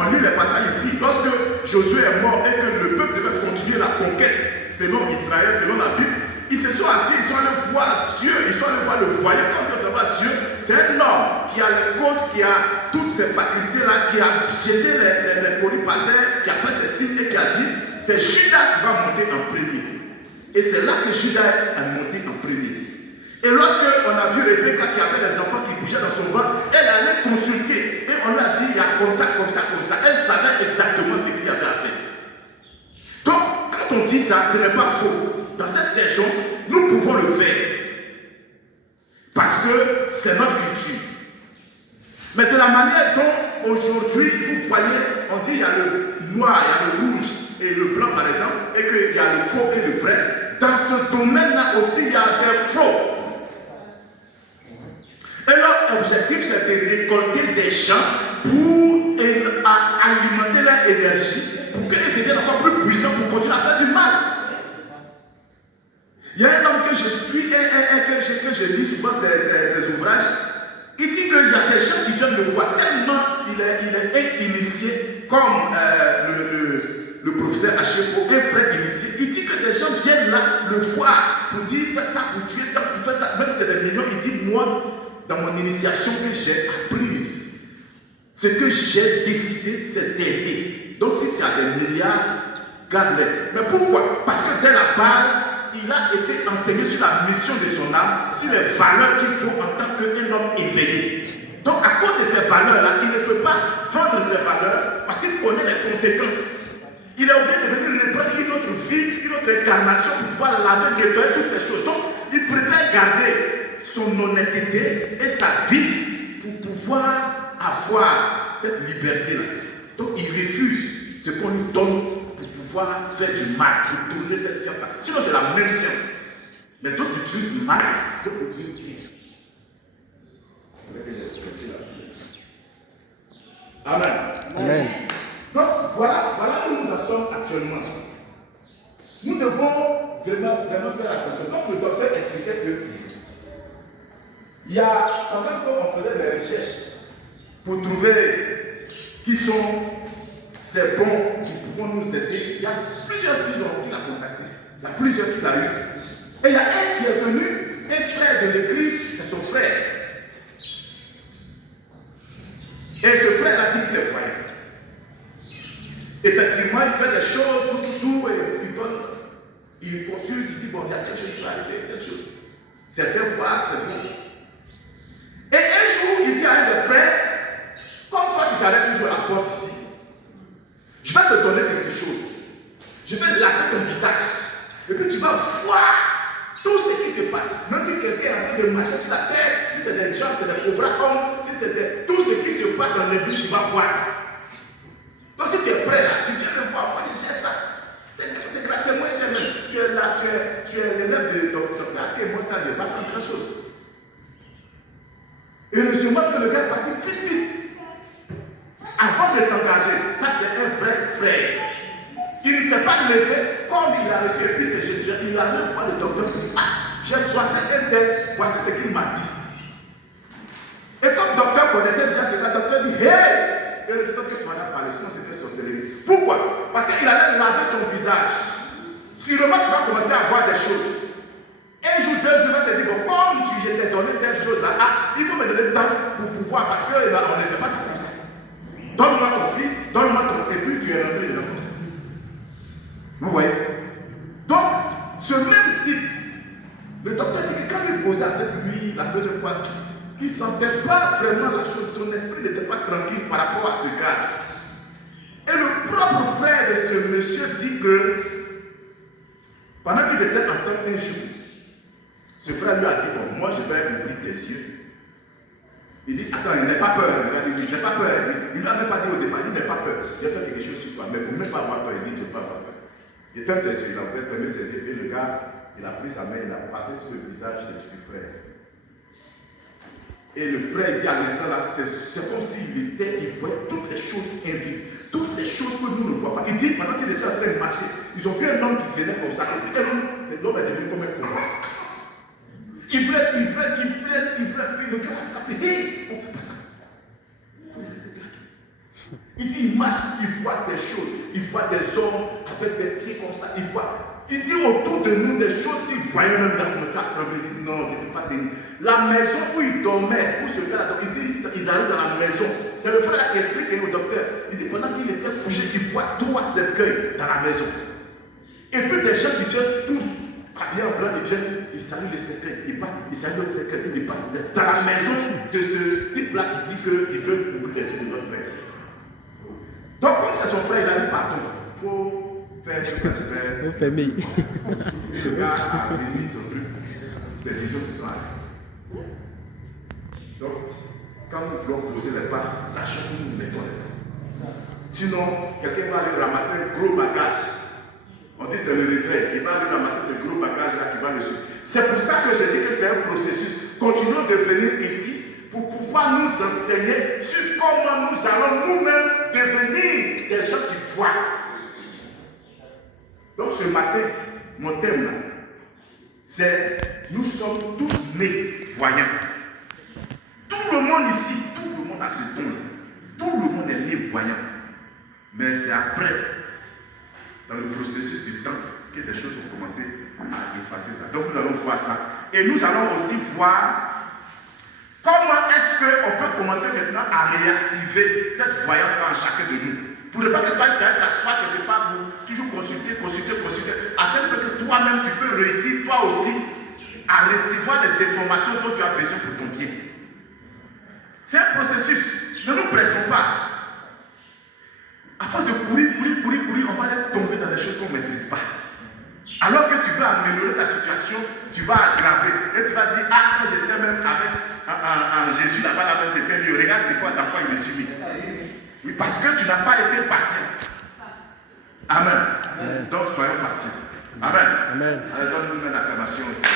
on lit les passages ici. Lorsque Josué est mort et que le peuple devait continuer la conquête selon Israël, selon la Bible, ils se sont assis, ils sont allés voir Dieu, ils sont allés voir le foyer. Quand on se voit Dieu, c'est un homme qui a les côtes, qui a toutes ces facultés-là, qui a jeté les colis par terre, qui a fait ses signes et qui a dit, c'est Judas qui va monter en premier. Et c'est là que Judas est monté en premier. Et lorsque on a vu Rebecca qui avait des enfants qui bougeaient dans son ventre, elle allait consulter et on lui a dit, il y a comme ça, comme ça, comme ça. Elle savait exactement ce qu'il y avait à faire. Donc, quand on dit ça, ce n'est pas faux. Dans cette saison, nous pouvons le faire. Parce que c'est notre culture. Mais de la manière dont aujourd'hui, vous voyez, on dit il y a le noir, il y a le rouge et le blanc par exemple, et qu'il y a le faux et le vrai. Dans ce domaine-là aussi, il y a des faux. Et leur objectif, c'est de récolter des gens pour alimenter leur énergie, pour qu'ils deviennent encore plus puissants pour continuer à faire du mal. Il y a un homme que je suis et que je lis souvent ses ouvrages. Il dit qu'il y a des gens qui viennent le voir tellement il est initié, comme le prophète Hachépo, un vrai initié. Il dit que des gens viennent là le voir pour dire fais ça pour Dieu, pour faire ça, même si c'est des millions. Il dit moi, dans mon initiation que j'ai apprise, ce que j'ai décidé, c'est d'aider. Donc si tu as des milliards, garde-les. Mais pourquoi? Parce que dès la base, il a été enseigné sur la mission de son âme, sur les valeurs qu'il faut en tant qu'un homme éveillé. Donc à cause de ces valeurs-là, il ne peut pas vendre ces valeurs parce qu'il connaît les conséquences. Il est obligé de venir reprendre une autre vie, une autre incarnation pour pouvoir laver, nettoyer toutes ces choses. Donc il préfère garder son honnêteté et sa vie pour pouvoir avoir cette liberté-là. Donc il refuse ce qu'on lui donne pour pouvoir faire du mal, pour tourner cette science-là. Sinon, c'est la même science. Mais d'autres utilisent mal, d'autres utilisent bien. Amen. Amen. Donc, voilà où nous en sommes actuellement. Nous devons vraiment faire attention. Comme le docteur expliquait que il y a, pendant qu'on faisait des recherches pour trouver qui sont ces bons qui pouvons nous aider, il y a plusieurs qui l'a contacté. Il y a plusieurs qui l'a eu. Et il y a un qui est venu, un frère de l'église, c'est son frère. Et ce frère a dit qu'il est croyant. Effectivement, il fait des choses, tout, et il donne. Il consulte, il dit, bon, il y a quelque chose qui va arriver, quelque chose. Certaines fois, c'est bon. Et un jour, il dit à un des frères, comme toi, tu t'arrêtes toujours à la porte ici, je vais te donner quelque chose. Je vais laver ton visage. Et puis tu vas voir tout ce qui se passe. Même si quelqu'un est en train de marcher sur la terre, si c'est des gens, c'est des cobras hommes, si c'est tout ce qui se passe dans l'église, tu vas voir ça. Donc si tu es prêt là, tu viens me voir, moi j'ai ça. C'est gratuit, moi j'ai même. Tu es là, tu es l'élève de docteur Ake, moi ça ne va pas prendre grand chose. Et heureusement que le gars est parti vite. Avant de s'engager, ça c'est un vrai frère. Il ne s'est pas levé comme il a reçu le fils de Jésus. Il a même fois le docteur pour dire, ah, j'ai croisé un tel, voici ce qu'il m'a dit. Et comme le docteur connaissait déjà ce cas, le docteur dit, hey! Et le docteur que tu m'en as parlé, sinon c'était sorcellerie. Pourquoi? Parce qu'il allait laver ton visage. Sûrement tu vas commencer à voir des choses. Un jour, 2 jours, il va te dire, bon, comme je t'ai donné telle chose là, ah, il faut me donner le temps pour pouvoir, parce qu'on ne fait pas ça comme ça. Donne-moi ton fils, donne-moi ton. Et puis tu es rentré dedans comme ça. Vous voyez? Donc, ce même type, le docteur dit que quand il posait avec lui la première fois, il ne sentait pas vraiment la chose, son esprit n'était pas tranquille par rapport à ce gars. Et le propre frère de ce monsieur dit que pendant qu'ils étaient ensemble un jour, ce frère lui a dit, bon, moi je vais ouvrir tes yeux. Il dit, attends, il n'a pas peur. Il n'a pas peur. Il ne l'a même pas dit au départ, il n'a pas peur. Il a fait quelque chose sur toi, mais pour ne pas avoir peur, il dit, tu ne peux pas avoir peur. Il ferme tes yeux, il a fermé ses yeux, et le gars, il a pris sa main, il a passé sur le visage du frère. Et le frère dit à l'instant là, c'est comme s'il voyait toutes les choses invisibles, toutes les choses que nous ne voyons pas. Il dit, pendant qu'ils étaient en train de marcher, ils ont vu un homme qui venait comme ça, et puis l'homme est devenu comme un combat. Il voulait fuir, le gars a frappé. Hé, on ne fait pas ça. Il faut laisser gars. Il dit, il marche, il voit des choses. Il voit des hommes avec des pieds comme ça. Il dit autour de nous des choses qu'il voyait même là comme ça. Il dit, non, je ne peux pas tenir. La maison où il dormait, où ce gars-là, il dit, ils arrivent dans la maison. C'est le frère qui explique au docteur. Il dit, pendant qu'il était couché, il voit 3 cercueils dans la maison. Et puis des gens qui viennent tous habillés en blanc, ils viennent, ils saluent les cercueils, ils passent, ils saluent le cercueil, ils passent. Dans la maison de ce type-là qui dit qu'il veut ouvrir les yeux de notre frère. Donc, comme c'est son frère, il a dit pardon. Il faut faire ce que tu fais. Faut fermer. Le gars a réuni son truc. Ses visions se sont arrêtées. Donc, quand nous voulons poser les pas, sachons où nous mettons les pas. Sinon, quelqu'un va aller ramasser un gros bagage. On dit c'est le réveil. Il va aller ramasser ce gros bagage là qui va le suivre. C'est pour ça que j'ai dit que c'est un processus. Continuons de venir ici pour pouvoir nous enseigner sur comment nous allons nous-mêmes devenir des gens qui voient. Donc ce matin, mon thème là, c'est nous sommes tous nés voyants. Tout le monde ici, tout le monde a ce don là. Tout le monde est né voyant. Mais c'est après, dans le processus du temps, que des choses ont commencé à effacer ça. Donc nous allons voir ça. Et nous allons aussi voir comment est-ce qu'on peut commencer maintenant à réactiver cette voyance-là en chacun de nous. Pour ne pas que toi, tu ailles t'asseoir quelque part pour toujours consulter, afin que toi-même, tu peux réussir, toi aussi, à recevoir les informations dont tu as besoin pour ton bien. C'est un processus. Ne nous pressons pas. À force de courir, on va aller tomber dans des choses qu'on ne maîtrise pas. Alors que tu veux améliorer ta situation, tu vas aggraver. Et tu vas dire, ah, quand j'étais même avec un Jésus là-bas, c'était mieux. Regarde de quoi il me suffit. Oui, parce que tu n'as pas été patient. Amen. Donc soyons patients. Amen. Allez, donne-nous une acclamation aussi.